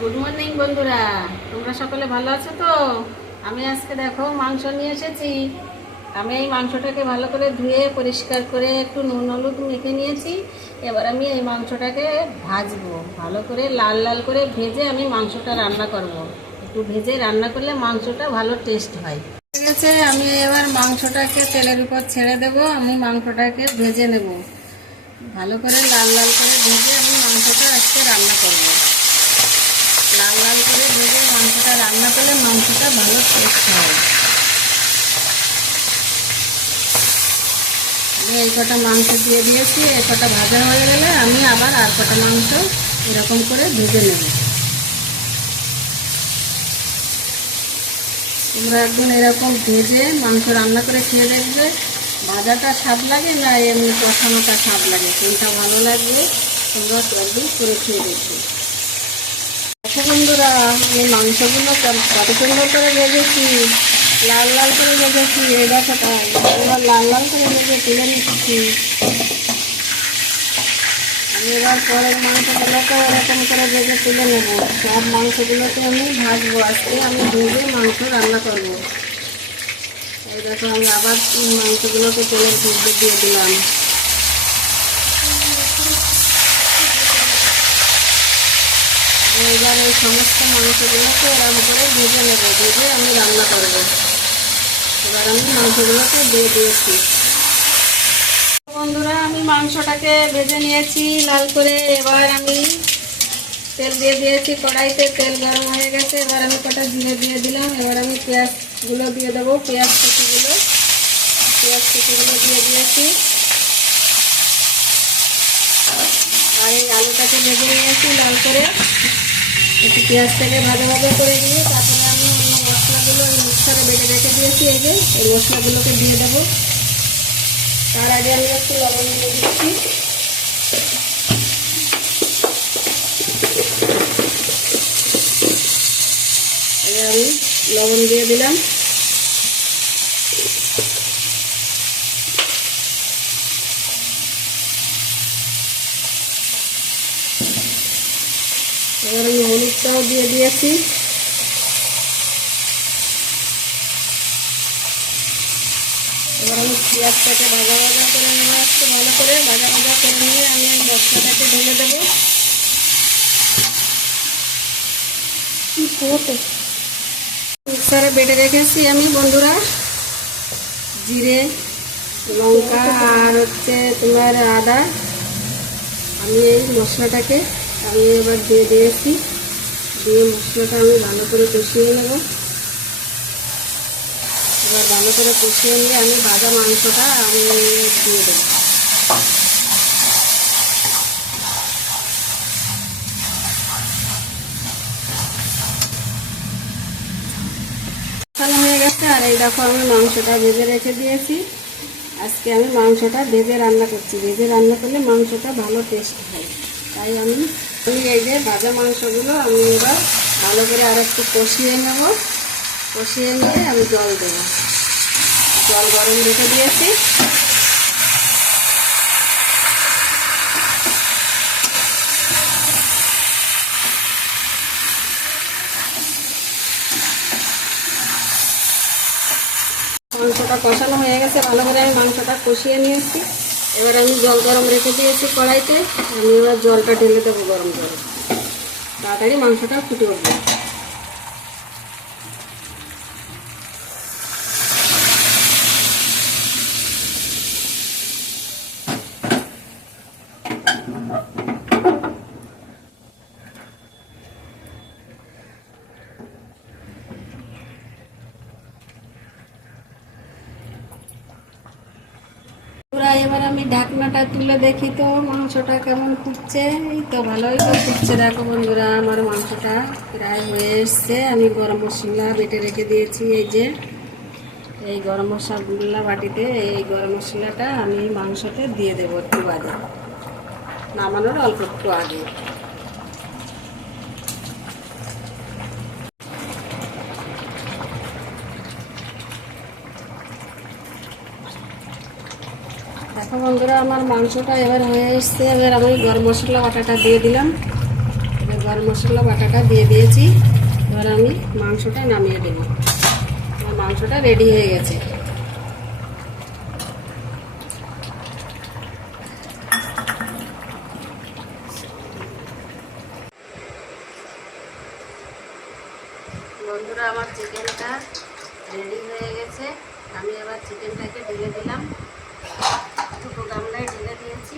Good morning বন্ধুরা। তোমরা সকলে ভালো আছো তো? আমি আজকে দেখো মাংস নিয়ে এসেছি। আমি এই মাংসটাকে ভালো করে ধুয়ে, পরিষ্কার করে একটু নুন হলুদ মেখে নিয়েছি। এবার আমি এই মাংসটাকে ভাজবো। ভালো করে লাল লাল করে ভেজে আমি মাংসটা রান্না করব। একটু ভেজে রান্না করলে মাংসটা ভালো টেস্ট হয়। ঠিক আছে আমি এবার মাংসটাকে তেলের উপর ছেড়ে দেব। আমি মাংসটাকে ভেজে নেব। ভালো করে লাল লাল করে ভেজে আমি মাংসটা আজকে রান্না করব। লাল লাল করে ভেজে মাংসটা রান্না করলে মাংসটা ভালো টেস্ট হয়। এই কটা মাংস দিয়ে দিয়েছি এই কটা ভাজা হয়ে গেলে আমি আবার আর কটা মাংস এরকম করে ভেজে নেব। তোমরা একদিন এরকম ভেজে মাংস রান্না করে খেয়ে দেখবে, ভাজাটা স্বাদ লাগে না এমনি কষানোটা স্বাদ লাগে, কোনটা ভালো লাগবে তোমরা একদিন করে খেয়ে দেখবে। দেখো বন্ধুরা, আমি মাংসগুলো কত সুন্দর করে ভেজেছি, লাল লাল করে ভেজেছি, এই দেখো তাই এবার লাল লাল করে ভেজে তুলে নিচ্ছি। আমি এবার পরের মাংসগুলোকে এরকম করে ভেজে তুলে নেব। সব মাংসগুলোকে আমি ভাজবো, আজকে আমি ভেজে মাংস রান্না করব। এই দেখো, আমি আবার মাংসগুলোকে তেলের ভেজে দিয়ে দিলাম। এবার এই সমস্ত মাংসগুলোকে এরকম করে ভেজে নেব, ভেজে আমি রান্না করব। এবার আমি মাংসগুলোকে দিয়ে দিয়েছি। বন্ধুরা, আমি মাংসটাকে ভেজে নিয়েছি লাল করে। এবার আমি তেল দিয়ে দিয়েছি, কড়াইতে তেল গরম হয়ে গেছে। এবার আমি কটা জিরে দিয়ে দিলাম। এবার আমি পেঁয়াজগুলো দিয়ে দেবো, পেঁয়াজ কুচিগুলো। পেঁয়াজ কুচিগুলো দিয়ে দিয়েছি। আর এই আলুটাকে ভেজে নিয়েছি লাল করে। একটু পেঁয়াজটাকে ভাজা ভাজা করে দিয়ে তারপরে আমি এই মশলাগুলো ওই মিক্সারে বেটে রেখে দিয়েছি, এই যে এই মশলাগুলোকে দিয়ে দেবো। তার আগে আমি একটু লবণ দিয়ে দিচ্ছি। আমি লবণ দিয়ে দিলাম। এবার আমি হলুদটাও দিয়ে দিয়েছি। এবার আমি পেঁয়াজটাকে ভাজা ভাজা করে নিয়ে আসতে ভালো করে। ভাজা ভাজা করে নিয়ে আমি এই মশলাটাকে ঢেলে দেবো। মিক্সারে বেটে রেখেছি আমি বন্ধুরা। জিরে, লঙ্কা আর হচ্ছে তোমার আদা। আমি এই মশলাটাকে আমি এবার দিয়ে দিয়েছি। দিয়ে মশলাটা আমি ভালো করে কষিয়ে নেব। এবার ভালো করে কষিয়ে নিয়ে আমি ভাজা মাংসটা আমি দিয়ে দেবো। হয়ে গেছে, আর এই দেখো আমি মাংসটা ভেজে রেখে দিয়েছি। আজকে আমি মাংসটা ভেজে রান্না করছি। ভেজে রান্না করলে মাংসটা ভালো টেস্ট হয়। তাই আমি আমি এই যে ভাজা মাংসগুলো আমি এবার ভালো করে আর একটু কষিয়ে নেব। কষিয়ে নিয়ে আমি জল দেবো। জল গরম রেখে দিয়েছি। মাংসটা কষানো হয়ে গেছে। ভালো করে আমি মাংসটা কষিয়ে নিয়েছি। এবার আমি জল গরম রেখে দিয়েছি কড়াইতে, আমি এবার জলটা ঢেলে দেবো গরম করে তাড়াতাড়ি মাংসটা ফুটে উঠবে। পুরা এবার আমি ঢাকনাটা তুলে দেখি তো, মাংসটা কেমন ফুটছে? এই তো ভালোই তো ফুটছে। দেখো বন্ধুরা, আমার মাংসটা প্রায় হয়ে এসছে। আমি গরম মশলা বেটে রেখে দিয়েছি, এই যে। এই গরম মশলা বাটিতে, এই গরম মশলাটা আমি মাংসতে দিয়ে দেবো একটু বাদে নামানোর অল্প একটু আগে। দেখো বন্ধুরা আমার মাংসটা এবার হয়ে এসছে। এবার আমি গরম মশলা বাটাটা দিয়ে দিলাম। এবার গরম মশলা বাটাটা দিয়ে দিয়েছি। এবার আমি মাংসটা নামিয়ে দেবো। আমার মাংসটা রেডি হয়ে গেছে। বন্ধুরা, আমার চিকেনটা রেডি হয়ে গেছে। আমি এবার চিকেনটাকে ঢেলে দিলাম। দুটো গামলায় ঢেলে দিয়েছি।